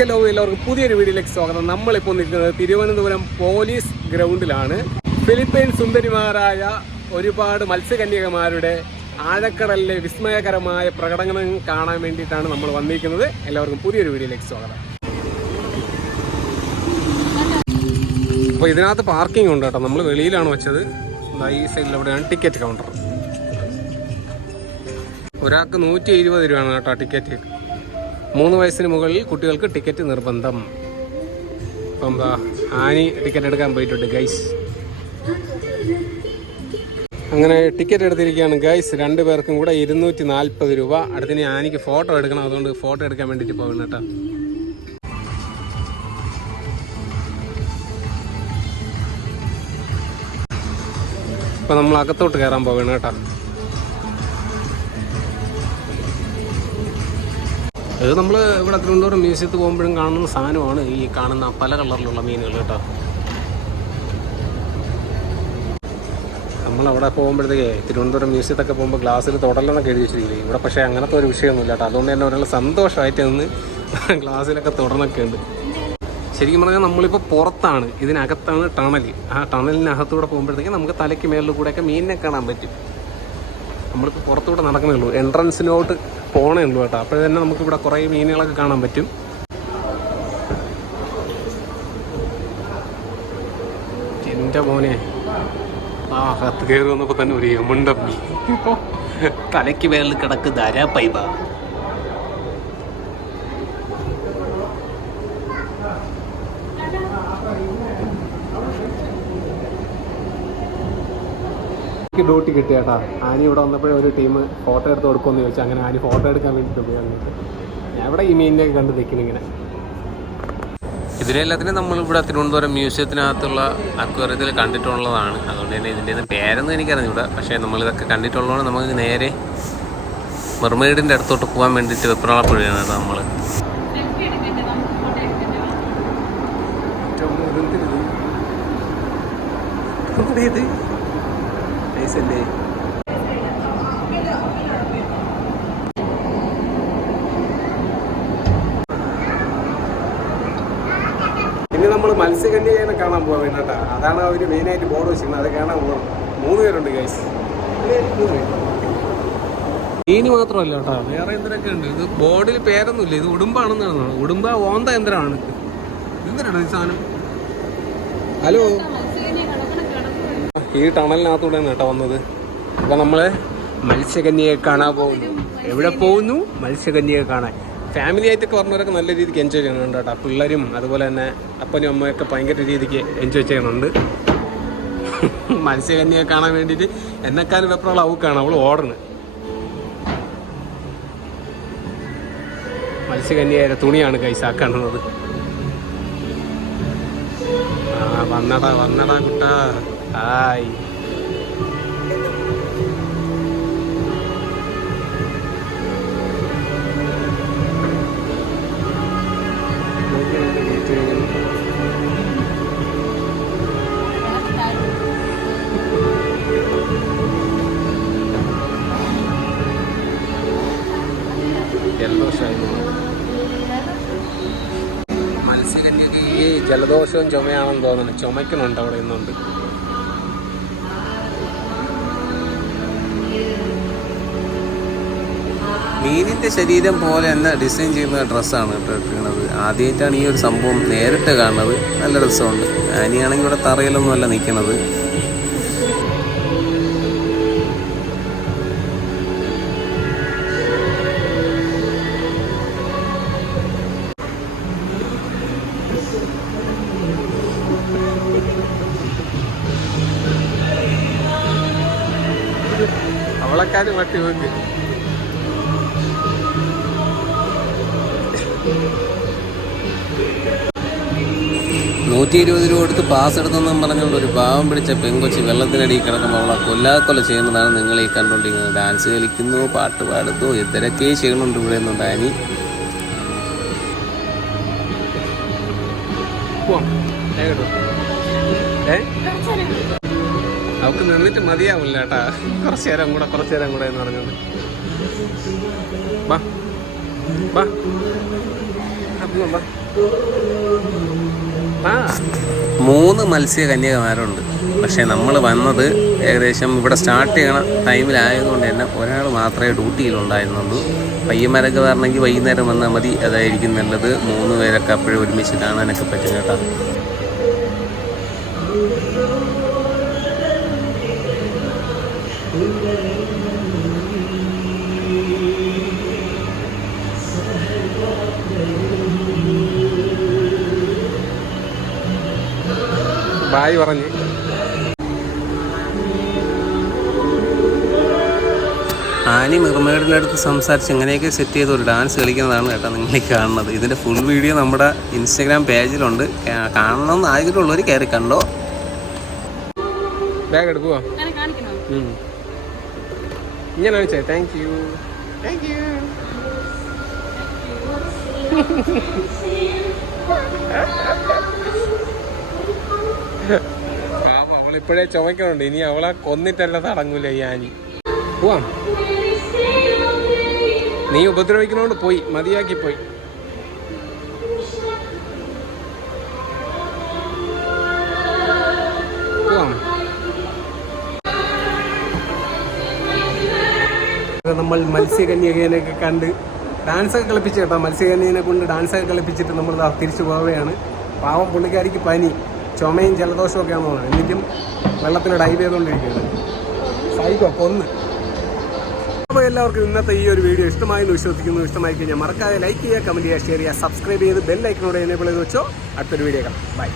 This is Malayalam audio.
ഹലോ, എല്ലാവർക്കും പുതിയൊരു വീഡിയോയിലേക്ക് സ്വാഗതം. നമ്മളിപ്പോൾ നിൽക്കുന്നത് തിരുവനന്തപുരം പോലീസ് ഗ്രൗണ്ടിലാണ്. ഫിലിപ്പൈൻ സുന്ദരിമാരായ ഒരുപാട് മത്സ്യകന്യകമാരുടെ ആഴക്കടലിലെ വിസ്മയകരമായ പ്രകടനം കാണാൻ വേണ്ടിയിട്ടാണ് നമ്മൾ വന്നിരിക്കുന്നത്. എല്ലാവർക്കും പുതിയൊരു വീഡിയോയിലേക്ക് സ്വാഗതം. അപ്പോൾ ഇതിനകത്ത് പാർക്കിംഗ് ഉണ്ട് കേട്ടോ. നമ്മൾ വെളിയിലാണ് വെച്ചത്. ഈ സൈഡിൽ എവിടെയാണ് ടിക്കറ്റ് കൗണ്ടർ. ഒരാൾക്ക് 120 രൂപയാണ് കേട്ടോ ടിക്കറ്റ്. 3 വയസ്സിന് മുകളിൽ കുട്ടികൾക്ക് ടിക്കറ്റ് നിർബന്ധം. അപ്പം ആനി ടിക്കറ്റ് എടുക്കാൻ പോയിട്ടുണ്ട് ഗൈസ്. അങ്ങനെ ടിക്കറ്റ് എടുത്തിരിക്കുകയാണ് ഗൈസ്. 2 പേർക്കും കൂടെ 240 രൂപ. അടുത്തിന് ആനിക്ക് ഫോട്ടോ എടുക്കണം, അതുകൊണ്ട് ഫോട്ടോ എടുക്കാൻ വേണ്ടിയിട്ട് പോകണം കേട്ടോ. അപ്പം നമ്മൾ അകത്തോട്ട് കയറാൻ പോകണം കേട്ടോ. ഇത് നമ്മൾ ഇവിടെ തിരുവനന്തപുരം മ്യൂസിയത്തിൽ പോകുമ്പോഴും കാണുന്ന സാധനമാണ് ഈ കാണുന്ന പല കളറിലുള്ള മീനുകൾ കേട്ടോ. നമ്മളവിടെ പോകുമ്പോഴത്തേക്കേ തിരുവനന്തപുരം മ്യൂസിയത്തൊക്കെ പോകുമ്പോൾ ഗ്ലാസ്സിൽ തൊടലെന്നൊക്കെ എഴുതി വെച്ചിരിക്കില്ലേ. ഇവിടെ പക്ഷേ അങ്ങനത്തെ ഒരു വിഷയമൊന്നുമില്ല കേട്ടോ. അതുകൊണ്ട് തന്നെ ഒരാൾ സന്തോഷമായിട്ട് നിന്ന് ഗ്ലാസ്സിലൊക്കെ തൊടലൊക്കെ ഉണ്ട്. ശരിക്കും പറഞ്ഞാൽ നമ്മളിപ്പോൾ പുറത്താണ്, ഇതിനകത്താണ് ടണൽ. ആ ടണലിനകത്തൂടെ പോകുമ്പോഴത്തേക്ക് നമുക്ക് തലയ്ക്ക് മേളിൽ കൂടെയൊക്കെ മീനിനെ കാണാൻ പറ്റും. നമ്മളിപ്പോൾ പുറത്തൂടെ നടക്കുന്നേ ഉള്ളൂ, എൻട്രൻസിനോട്ട് പോകണേ ഉള്ളൂ കേട്ടോ. അപ്പോൾ തന്നെ നമുക്കിവിടെ കുറേ മീനുകളൊക്കെ കാണാൻ പറ്റും. എൻ്റെ മോനെ കത്ത് കയറി വന്നപ്പോൾ തന്നെ ഒരു യമുണ്ടമ്മി തലയ്ക്ക് മേളിൽ കിടക്ക് ധാരാ പൈബ. ഡ്യൂട്ടി കിട്ടി കേട്ടാ. ആനി ഇവിടെ വന്നപ്പോഴേ ഒരു ടീം ഫോട്ടോ എടുത്ത് കൊടുക്കുമെന്ന് ചോദിച്ചാൽ അങ്ങനെ ആനി ഫോട്ടോ എടുക്കാൻ വേണ്ടിയിട്ട് ഉപയോഗിക്കുന്നത്. ഞാൻ ഇവിടെ ഈ മീനിനെയൊക്കെ കണ്ട് നിൽക്കുന്നു ഇങ്ങനെ. ഇതിനെല്ലാത്തിനും നമ്മളിവിടെ തിരുവനന്തപുരം മ്യൂസിയത്തിനകത്തുള്ള അക്വേറിയത്തിൽ കണ്ടിട്ടുള്ളതാണ്. അതുകൊണ്ട് തന്നെ ഇതിൻ്റെ പേരൊന്നും എനിക്കറിഞ്ഞൂടാ. പക്ഷേ നമ്മളിതൊക്കെ കണ്ടിട്ടുള്ളതാണ്. നമുക്ക് നേരെ മെർമെയ്ഡിൻ്റെ അടുത്തോട്ട് പോകാൻ വേണ്ടിയിട്ട് വെപ്രാളപ്പെടുകയാണ് കേട്ടോ നമ്മൾ. ഇത് ല്ലേ പിന്നെ നമ്മൾ മത്സ്യകന്യകനെ കാണാൻ പോകാൻ വേണ്ടിട്ടാ. അതാണ് അവർ മെയിനായിട്ട് ബോർഡ് വെച്ചിരുന്നത്. അത് കാണാൻ പോകാം. 3 പേരുണ്ട് ഗൈസ്. മീന് മാത്രമല്ല കേട്ടോ, വേറെ എന്തിനൊക്കെ ഉണ്ട്. ഇത് ബോർഡിൽ പേരൊന്നുമില്ല. ഇത് ഉടുമ്പാണെന്നാണ്. ഉടുമ്പ ഓന്ത യന്ത്രമാണ്. എന്തിനാണ് ഈ സാധനം? ഹലോ, ഈ ടണലിനകത്തൂടെ കേട്ടോ വന്നത്. അപ്പോൾ നമ്മൾ മത്സ്യകന്യയെ കാണാൻ പോകുന്നു. എവിടെ പോകുന്നു? മത്സ്യകന്യയെ കാണാൻ. ഫാമിലി ആയിട്ടൊക്കെ പറഞ്ഞവരൊക്കെ നല്ല രീതിക്ക് എൻജോയ് ചെയ്യുന്നുണ്ട് കേട്ടോ. പിള്ളേരും അതുപോലെ തന്നെ അപ്പനും അമ്മയൊക്കെ ഭയങ്കര രീതിക്ക് എൻജോയ് ചെയ്യുന്നുണ്ട്. മത്സ്യകന്യയെ കാണാൻ വേണ്ടിയിട്ട് എന്നെക്കാളും വെപ്രാളം അവക്കാണ്. അവൾ ഓടുന്നത്. മത്സ്യകന്യയുടെ തുണിയാണ് കൈസാക്കുന്നത്. വന്നടാ കുട്ടാ. ഹായ്. മത്സ്യകന്യക്ക് ഈ ജലദോഷവും ചുമയാണെന്ന് തോന്നുന്നു. ചുമക്കുന്നുണ്ട് അവിടെ നിന്നുണ്ട്. മീനിൻ്റെ ശരീരം പോലെ തന്നെ ഡിസൈൻ ചെയ്യുന്ന ഡ്രസ്സാണ് ഇട്ടിരിക്കുന്നത്. ആദ്യമായിട്ടാണ് ഈ ഒരു സംഭവം നേരിട്ട് കാണുന്നത്. നല്ല രസമുണ്ട്. ആനിയാണെങ്കിൽ ഇവിടെ തറയിലൊന്നും അല്ല നിൽക്കുന്നത്. അവളെക്കാരും വട്ടി വെക്ക്. $120 കൊടുത്ത് പാസ് എടുത്തെന്നും പറഞ്ഞുകൊണ്ട് ഒരു പാവം പിടിച്ച പെങ്കൊച്ചി വെള്ളത്തിനടിയിൽ കിടക്കുമ്പോൾ അവളെ കൊല്ലാക്കൊല ചെയ്യുന്നതാണ് നിങ്ങൾ ഈ കണ്ടുകൊണ്ടിരിക്കുന്നത്. ഡാൻസ് കളിക്കുന്നു, പാട്ട് പാടുന്നു, എന്തൊക്കെ ചെയ്യണുണ്ട് ഇവിടെ നിന്നുണ്ട് ആനി. അവൾക്ക് നിന്നിട്ട് മതിയാവില്ല കേട്ടാ. കുറച്ചു നേരം കൂടെ എന്ന് പറഞ്ഞത്. ബാ ബാ ബാ 3 മത്സ്യകന്യകമാരുണ്ട്. പക്ഷേ നമ്മൾ വന്നത് ഏകദേശം ഇവിടെ സ്റ്റാർട്ട് ചെയ്യണ ടൈമിലായതുകൊണ്ട് തന്നെ ഒരാൾ മാത്രമേ ഡ്യൂട്ടിയിലുണ്ടായിരുന്നുള്ളൂ. പയ്യന്മാരൊക്കെ വരണമെങ്കിൽ വൈകുന്നേരം വന്നാൽ മതി, അതായിരിക്കും നല്ലത്. 3 പേരൊക്കെ അപ്പോഴും ഒരുമിച്ച് കാണാനൊക്കെ പറ്റും കേട്ടോ. ബായ് പറഞ്ഞ് ആനി മെർമെയ്ഡിൻ്റെ അടുത്ത് സംസാരിച്ച് എങ്ങനെയൊക്കെ സെറ്റ് ചെയ്ത് ഒരു ഡാൻസ് കളിക്കുന്നതാണ് കേട്ടോ നിങ്ങൾ കാണുന്നത്. ഇതിൻ്റെ ഫുൾ വീഡിയോ നമ്മുടെ ഇൻസ്റ്റഗ്രാം പേജിലുണ്ട്. കാണണമെന്ന് ആഗ്രഹമുള്ളവർ കയറി കണ്ടോ. ബാഗ് എടുക്കുവാ ഇങ്ങനെ കാണിച്ചേ. Thank you. അവളിപ്പോഴേ ചുമക്കുന്നുണ്ട്. ഇനി അവളെ കൊന്നിട്ടല്ല തടങ്ങൂല ഈ ആനി. പോവാം. നീ ഉപദ്രവിക്കുന്നോണ്ട് പോയി, മതിയാക്കി പോയി. പോവാം. നമ്മൾ മത്സ്യകന്യകേനെയൊക്കെ കണ്ട് ഡാൻസൊക്കെ കളിപ്പിച്ച് കേട്ടോ. മത്സ്യകന്യനെ കൊണ്ട് ഡാൻസൊക്കെ കളിപ്പിച്ചിട്ട് നമ്മൾ തിരിച്ചു പോവുകയാണ്. പാവം പുള്ളിക്കാരിക്ക് പനി, ചുമയും ജലദോഷവും ഒക്കെയാണെന്ന് തോന്നുന്നത്. എന്നിട്ടും വെള്ളത്തിൽ ഡൈവ് ചെയ്തുകൊണ്ടിരിക്കുകയാണ്. സൈക്കോ കൊന്ന്. അപ്പോൾ എല്ലാവർക്കും ഇന്നത്തെ ഈ ഒരു വീഡിയോ ഇഷ്ടമായെന്ന് വിശ്വസിക്കുന്നു. ഇഷ്ടമായി കഴിഞ്ഞാൽ മറക്കാതെ ലൈക്ക് ചെയ്യുക, കമൻറ്റ് ചെയ്യുക, ഷെയർ ചെയ്യുക, സബ്സ്ക്രൈബ് ചെയ്ത് ബെൽ ഐക്കണോടെ എനേബിൾ ചെയ്ത് വെച്ചോ. അടുത്തൊരു വീഡിയോ കാണാം. ബൈ.